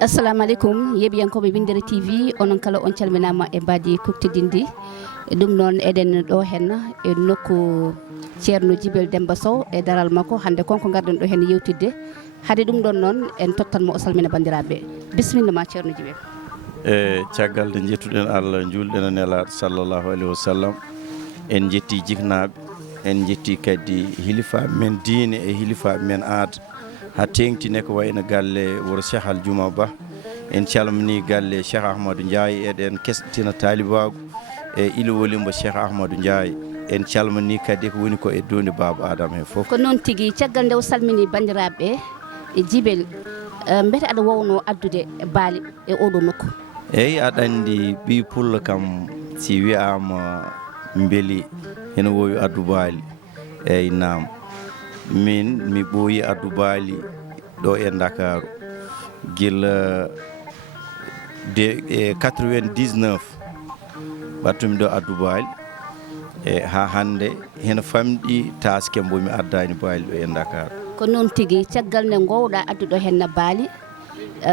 Assalamu alaikum yeɓiyankoɓe Windere TV onon kala on calminama e mbadi kuktidindi ɗum noon eɗen ɗo hen e nokku ceerno Djibel Demba Sow e daral makko hande konko garɗen ɗo hen yewtidde haade ɗum ɗon noon en tottanmo o salmina bandiraɓe bisimilla ma ceerno Djibel. e caggal nde jettuɗen Allah julɗen e nelaɗo sallllahu alayhi wa sallam en jetti jiknaɓe en jetti kadi hilifaɓe men diine e hilifaɓe men aada ha tengtine ko wayno galle wuro Cheikh Aljuma Ba en calmini galle Cheikh Ahmadou Ndiaye eɗen kestina talibagu e ilowolimbo Cheikh Ahmadou Ndiaye en calmini kadi ko woni ko e doni Baba Adama he foof. Ko noon tigui caggal nde o salmini bandiraɓe e Djibel beete aɗa wowno addude baali e oɗo nokku. eyyi aɗa andi ɓi pullo kam si wiyama beeli ene wowi addu baali eyyi naam min mi ɓooyi addu baali ɗo e Dakaru guila de 99 ɓattumi ɗo addu baali e ha hande heno famɗi taske mbomi addani baali ɗo e Dakaru. Ko noon tigui caggal nde gowɗa adduɗo hen baali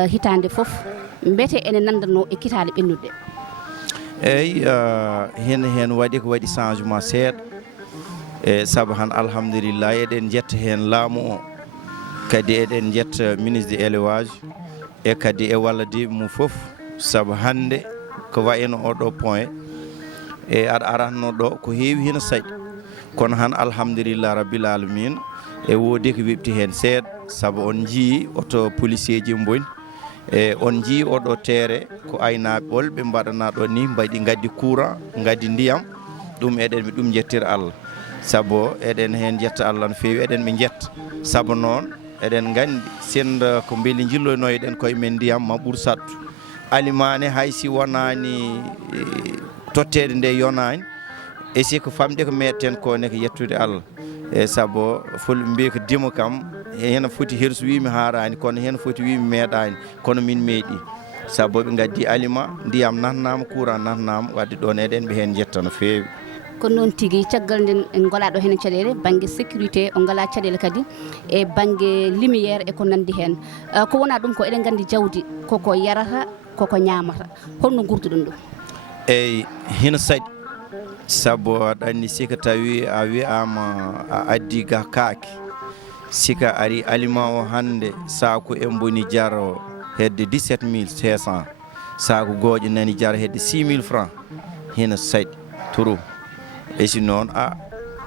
hitande foof beete ene nandano e kitale ɓennude. eyyi hen waɗi ko waɗi changement seeɗa e saabu han alhamdulillah eɗen jetta hen laamu o kadi eɗen jetta ministre de élevage e kadi e walladiɓe mum foof saabu hande ko wayno oɗo point e aɗa aratno ɗo ko heewi heno saɗi kono han alhamdulillah rabbil alamina e woodi ko weɓti hen seeɗa saabu on jii oto policier ji boni e on jii oɗo teere ko aynaɓe ɓolɓe mbaɗana ɗo ni mbaɗi gaddi courant gaddi ndiyam ɗum eɗen ɓe ɗum jettira Allah saabu eɗen hen jetta Allah no fewi eɗen ɓe jetta saabu noon eɗen gandi senda ko beeli jilloynoyeɗen koye men ndiyam ma ɓuur sattu alimane haysi wonani tottede nde yonani e siko famde ko metten ko ne ko yettude Allah e saabu fulɓe mbi ko dimo kam hen foti herso wimi harani kono hen foti wimi meeɗani kono min meeɗi saabu ɓe gaddi aliment ndiyam natnama courant natnama wadde ɗon eɗen ɓe hen jetta no fewi. Ko noon tigui caggal nden en golaɗo hen caɗele banggue sécurité o ngala caɗele kadi e banggue lumiére e ko nandi hen ko wona ɗum ko eɗen gandi jawdi koko yarata koko ñamata holno gurduɗon ɗum. eyyi hino saɗi saabu aɗa andi sika tawi a wiyama a addi ga kaake sika ari aliment o hande saku en boni jaro hedde 17 500 saku gooƴo nani jara hedde 6 000 francs hino saɗi trop e si noon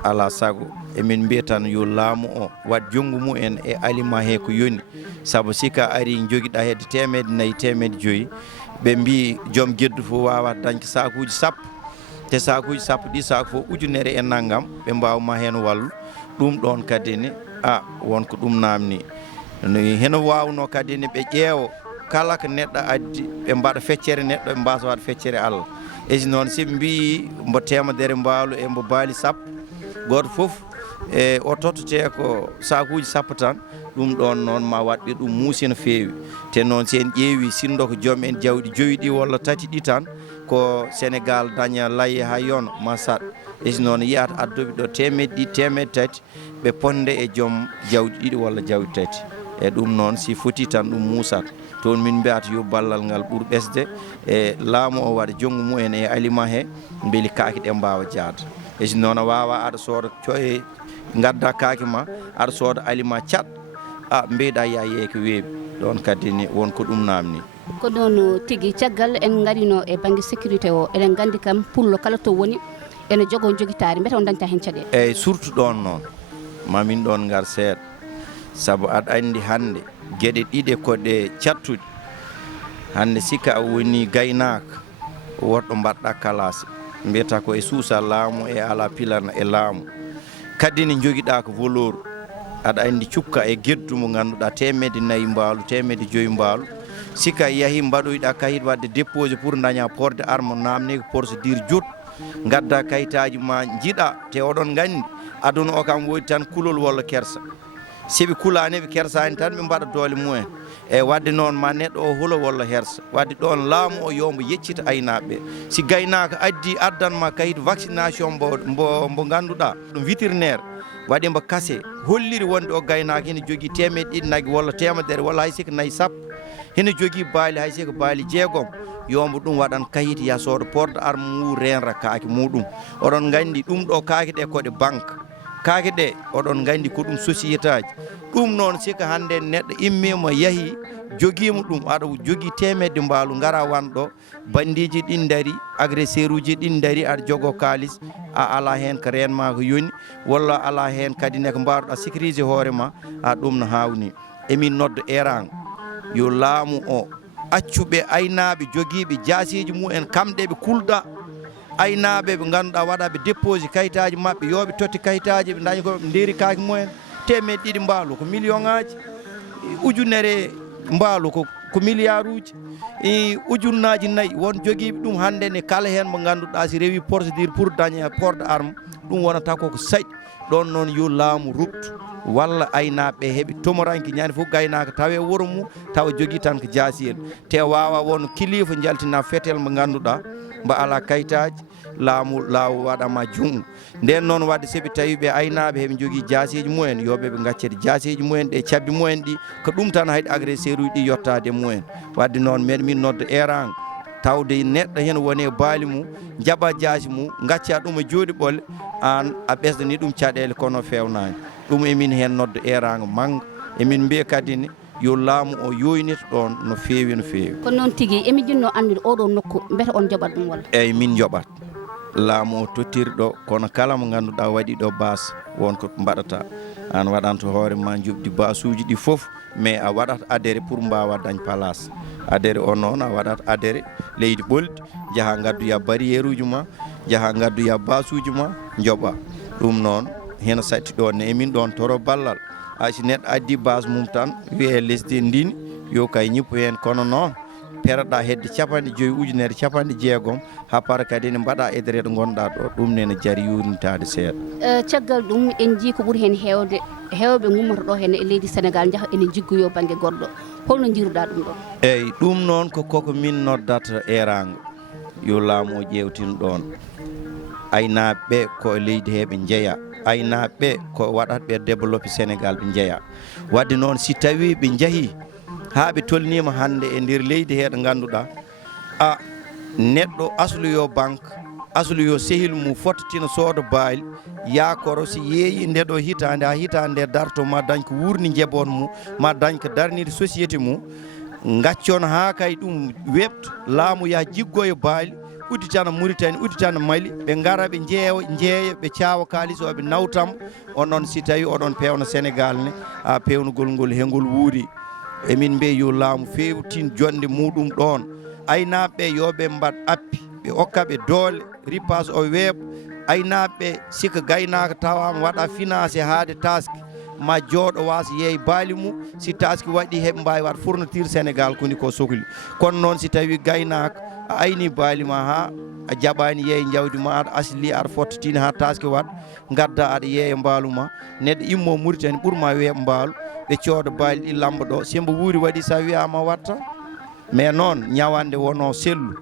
ala sago emin mbiya tan yo laamu o wat jonggu mumen e aliment he ko yoni saabu sika ari joguiɗa hedde 100 400 500 ɓe mbi joom gueddu fof wawata dañde sakuji sappo te sakuji sappo ɗi saku fof ujunere e naggam ɓe mbawma hen wallu ɗum ɗon kadi ne wonko ɗum namni heno wawno kadi ne ɓe ƴeewo kala ko neɗɗo addi ɓe mbaɗa feccere neɗɗo ɓe mbasa wadde feccere Allah e si noon siɓe mbi mbo temedere mbaalu e mbo baali sappo goto foof e o tottote ko sakuji sappo tan ɗum ɗon noon ma waɗɓe ɗum muusi no fewi te noon si en ƴeewi sindo ko joom en jawɗi joyi ɗi walla tati ɗi tan ko Sénégal daña layye ha yono ma saɗ e si noon yiyata addoɓe ɗo temedde ɗiɗi temedde tati ɓe ponde e joom jawɗi ɗiɗi walla jawɗi tati e ɗum noon si foti tan ɗum muusata toon min mbiyata yo ballal ngal ɓuur ɓesde e laamu o waɗa jonggu mumen e aliment he beeli kaake ɗe mbawa jaada e si noon a wawa aɗa sooda coye gadda kaake ma aɗa sooda aliment cat mbiyɗa ya yeey ko weeɓi ɗon kadi ni wonko ɗum namni. Ko noon tigui caggal en garino e banggue sécurité o eɗen gandi kam pullo kala to woni ene jogo joguitari mbete on dañta hen caɗele. eyyi surtout ɗon noon mamin ɗon gar seeɗa saabu aɗa andi hande gueɗe ɗiɗe koɗe cattuɗe hande sikka a woni gaynaka woɗɗo mbaɗɗa kalase mbiyata ko e suusa laamu e ala pilana e laamu kadi ne joguiɗa ko voleur aɗa andi cukka e gueddu mo ganduɗa 100 mbaalu 100 mbaalu sikka yaahi mbaɗoyɗa kayit wadde déposé pour daña porde arme namne ko procédure juɗɗo gadda kayitaji ma jiiɗa te oɗon gandi aduna o kam woodi tan kulol walla kersa seɓe kulani ɓe kersani tan ɓe mbaɗa doole mumen e wadde noon ma neɗɗo o hulo walla hersa wadde ɗon laamu o yombo yeccita aynaɓeɓe si gaynaka addanma kayit vaccination mbo ganduɗa ɗum vétérinaire waɗi mbo kase holliri wonde o gaynaka hene jogui 100 nagui walla 100 walla hay siko nayyi sappo hene jogui baali hay siko baali 6 yombo ɗum waɗan kayit ya soodo port arme mu renra kaake muɗum oɗon gandi ɗum ɗo kaake ɗe koɗe banque kaake ɗe oɗon gandi ko ɗum société aji ɗum noon sika hande neɗɗo immima yaahi joguima ɗum aɗa jogui 100 mbaalu gara wanɗo bandiji ɗin daari agresseur uji ɗin daari aɗa jogo kalis a ala hen ko renma ko yoni walla ala hen kadi ne ko mbaruɗa sécuriser hoorema ɗum no hawni emin nodda erango yo laamu o accuɓe aynaɓe joguiɓe jasiji mumen kamɗe ɓe kulɗa aynaɓe ɓe ganduɗa waɗaɓe déposé kayitaji mabɓe yoɓe totti kayitaji ɓe dañi koɓe nderi kaake mumen 100 mbaalu ko million ngaji ujunere mbaalu ko milliard uji ujunnaji 4 won joguiɓe ɗum hande ne kala hen mo ganduɗa si rewi procédure pour dañe port de arme ɗum wonata koko saƴi ɗon noon yo laamu ruptu walla aynaɓe heeɓe tomoranke ñande fof gaynaka tawe wuuro mum tawa jogui tan ko jaasiyel te wawa won kilifa jaltina fetel mo ganduɗa mbo ala kayitaji laamu waɗama jungo nden noon wadde soɓe tawi ɓe aynaɓe heeɓe jogui jasiji mumen yoɓeɓe gaccede jasiji mumen ɗe cabbi mumen ɗi ko ɗum tan hayɗi agresseur uji ɗi yettade mumen wadde noon min nodda erango tawde neɗɗo hen woni baali mum jaɓa jaasi mum gacca ɗum e jooɗi ɓolle an a ɓesdani ɗum caɗele kono fewnani ɗum emin hen nodda erango mangga emin mbiya kadi ne yo laamu o yoynita ɗon no feewi no feewi kono noon tigui emin jinno andude oɗo nokku beeta on joɓat ɗum walla eyyi min joɓat laamu o tottirɗo kono kala mo ganduɗa waɗi ɗo base wonko mbaɗata an waɗanto hoorema jubdi basuji ɗi foof mais a waɗat adhéré pour mbawa dañ place adhéré o noon a waɗat adhéré leydi ɓoldi jaaha gaddoya barriére uji ma jaaha gaddoya basuji ma joɓa ɗum noon heno satti ɗon ne emin ɗon toro ballal si neɗɗo addi base mum tan wiye lesdi ndini yo kay ñippu hen kono noon pereɗa hedde 50 ujunere 60 ha para kadi ne mbaɗa aidere ɗo gonɗa ɗo ɗum nene jaari yurnitade seeɗa caggal ɗum en jii ko ɓuuri hen hewde hewɓe gummata ɗo hen e leydi sénégal jaaha ene jiggoyo banggue goɗɗo holno jiruɗa ɗum ɗo eyyi ɗum noon koko min noddata erango yo laamu o ƴewtin ɗon aynaɓe ko leydi he ɓe jeeya aynaɓe ko waɗat ɓe développé sénégal ɓe jeeya wadde noon si tawi ɓe jeehi ha ɓe tolnima hande e nder leydi he ɗo ganduɗa a neɗɗo asluyo banque asluyo sehil mum fottotina sooda baali yakoro si yeeyi ndeɗo hitande ha hitande nde darto ma dañ ko wurni jebon mum ma dañ ko darnide société mum gaccon ha kay ɗum webto laamu ya jiggoyo baali udditana Mauritanie udditana Mali ɓe gara ɓe jeeya ɓe cawa kalis o ɓe nawtam onon si tawi oɗon pewna Sénégal ne a pewnugol ngol hengol wuuri emin mbiya yo laamu fewtin jonde muɗum ɗon aynaɓe yoɓe mbat appi ɓe hokkaɓe doole ripas o weeɓa aynaɓe sika gaynaka tawama waɗa financé haade taske ma jooɗo wasa yeey baali mum si taski waɗi heɓe mbawi wat fourniture Sénégal koni ko sohli kono noon si tawi gaynaka a ayni baali ma ha a jaɓani yeey jawdi ma aɗa asli aɗa fottotina ha taski wat gadda aɗa yeeya mbaalu ma neɗɗo immo Mauritanie ɓuurma weeɓa mbaalu ɓe cooda baali ɗi lamba ɗo sembo wuuri waɗi sa wiyama watta mais noon ñawande wono sellu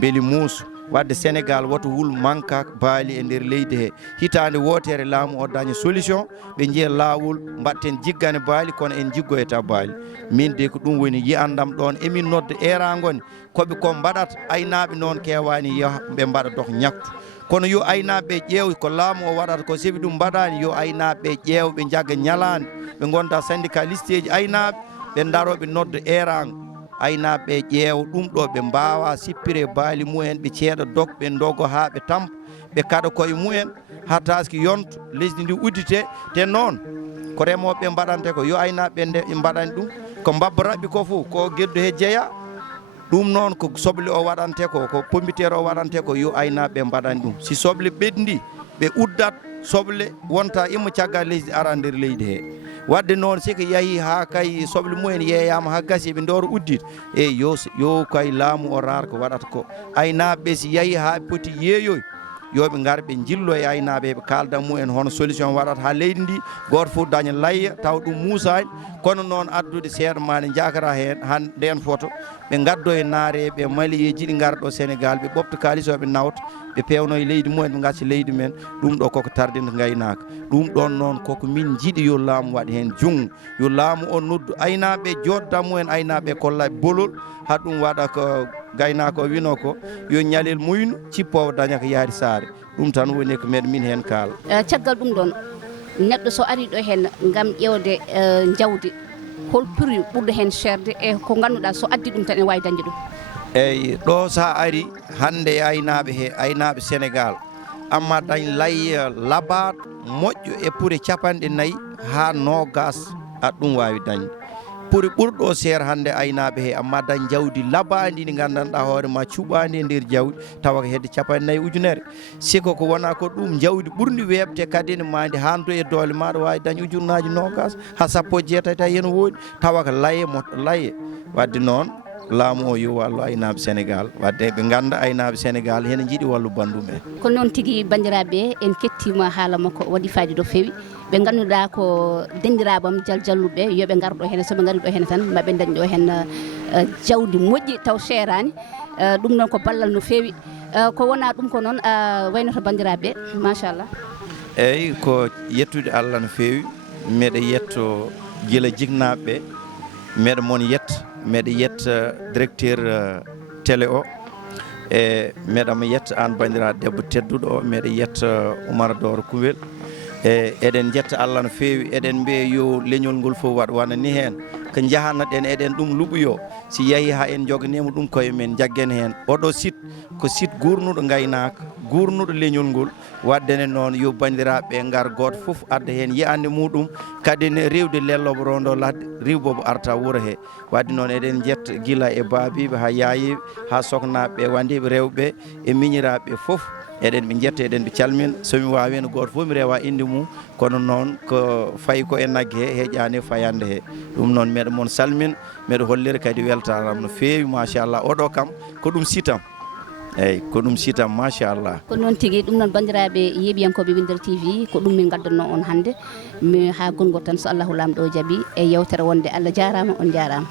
beeli muuso wadde Sénégal woto wul manka baali e nder leydi he hitande wotere laamu o daña solution ɓe jiiya laawol mbatten jiggane baali kono en jiggoyta baali min de ko ɗum woni yiyandam ɗon emin nodda eragoni koɓe ko mbaɗata aynaɓe noon kewani yaha ɓe mbaɗa dok ñaktu kono yo aynaɓe ƴeew ko laamu o waɗata ko sebi ɗum mbaɗani yo aynaɓe ƴeew ɓe jagga ñalande ɓe gonda syndicaliste ji aynaɓe ɓe daroɓe nodda erago aynaɓe ƴeewa ɗum ɗo ɓe mbawa sippire baali mumen ɓe ceeɗa dog ɓe dogo ha ɓe tampa ɓe kaɗa koye mumen ha taski yonto lesdi ndi uddite te noon ko remoɓe mbaɗante ko yo aynaɓe nde mbaɗani ɗum ko mbabboraɓe ko fof ko geddo he jeeya ɗum noon ko soble o waɗante ko pombiteére o waɗante ko yo aynaɓe mbaɗani ɗum si soble ɓendi ɓe uddat soble wonta immo caggal lesdi ara nder leydi he wadde noon siko yahi ha kay soble mumen yeeyama ha gasi ɓe doro uddide yo kay laamu o raar ko waɗata ko aynaɓe si yahi ha poti yeeyoy yoɓe ngar ɓe jillo e aynaɓe ɓe kalda mumen hono solution waɗata ha leydi ndi goto fof daña layya taw ɗum musani kono noon addude seeɗa ma ne jakara hen han nden photo ɓe gaddo e naare ɓe maliyeji ɗi gara ɗo Sénégal ɓe ɓofta kalis o ɓe nawta ɓe pewno e leydi mumen ɓe gacca leydi men ɗum ɗo koko tardinta gaynaka ɗum ɗon noon koko min jiiɗi yo laamu waɗa hen jungo yo laamu o noddu aynaɓe jodda mumen aynaɓe kollaɓe bolol ha ɗum waɗa ko gaynako o wino ko yo ñalel muyno cippowo daña ko yaari saare ɗum tan woni ko meɗe min hen kaala caggal ɗum ɗon neɗɗo so ari ɗo hen gam ƴewde jawdi hol prix ɓurɗo hen cherde e ko ganduɗa so addi ɗum tan ene wawi dañde ɗum eyyi ɗo sa ari hande e aynaɓe Sénégal amma dañ layya labaɗo moƴƴo e pour capanɗe 4 ha 20 ɗum wawi dañde pour ɓurɗo seere hande aynaɓe he amma dañ jawdi labadi ndi gandanɗa hoore ma cuɓadi e nder jawdi tawa ko hedde 40 ujunere siko ko wona ko ɗum jawdi ɓurdi webde kadi ne mandi handu e doole maɗa wawi dañ ujunnaji 20 ha 16 taw yen woodi tawa ko laye moɗɗo laye wadde noon laamu o yo wallu aynaɓe Sénégal wadde ɓe ganda aynaɓe Sénégal hene jiiɗi wallu bandum en ko noon tigui bandiraɓe en kettima haala makko waɗi fayida ɗo fewi ɓe ganduɗa ko dendiraɓam jalluɓe yoɓe gar ɗo hen soɓe gari ɗo hen tan maɓe dañ ɗo hen jawdi moƴƴi taw serani ɗum noon ko ballal no fewi ko wona ɗum ko noon waynoto bandiraɓe machallah eyyi ko yettude Allah no fewi meɗe yetto guila jignaɓeɓe meɗe moon yetta meɗe yetta directeur télé o e meɗama yetta an bandiraɗo debbo tedduɗo o meɗe yetta Oumar Doro Koumel e eɗen jetta Allah no fewi eɗen mbiya yo leñol ngol fof waɗa wana ni hen ko jahannoɗen eɗen ɗum luɓoyo si yeehi ha en joganima ɗum koye men jaggen hen oɗo site ko site gurnuɗo gaynaka gurnuɗo leñol ngol waddene noon yo bandiraɓe gar goto foof adda hen yiyande muɗum kadi ne rewde lelloɓe rondo ladde riwbobo arta wuuro he wadde noon eɗen jetta guila e baabiɓe ha yayiɓe ha soknaɓe wandiɓe rewɓe e miñiraɓe foof eɗen ɓe jetta eɗen ɓe calmina somi wawi hen goto foof mi rewa inde mum kono noon ko fayi ko e naggue he heeƴani fayande he ɗum noon meɗe moon salmina meɗe hollira kadi weltanam no fewi machallah oɗo kam ko ɗum sitam eyyi ko ɗum sitam machallah ko noon tigui ɗum noon bandiraɓe yeeɓiyankoɓe Winder TV ko ɗum min gaddanno on hande mi ha gongol tan so Allahu lamɗo o jaaɓi e yewtere wonde Allah jarama on jarama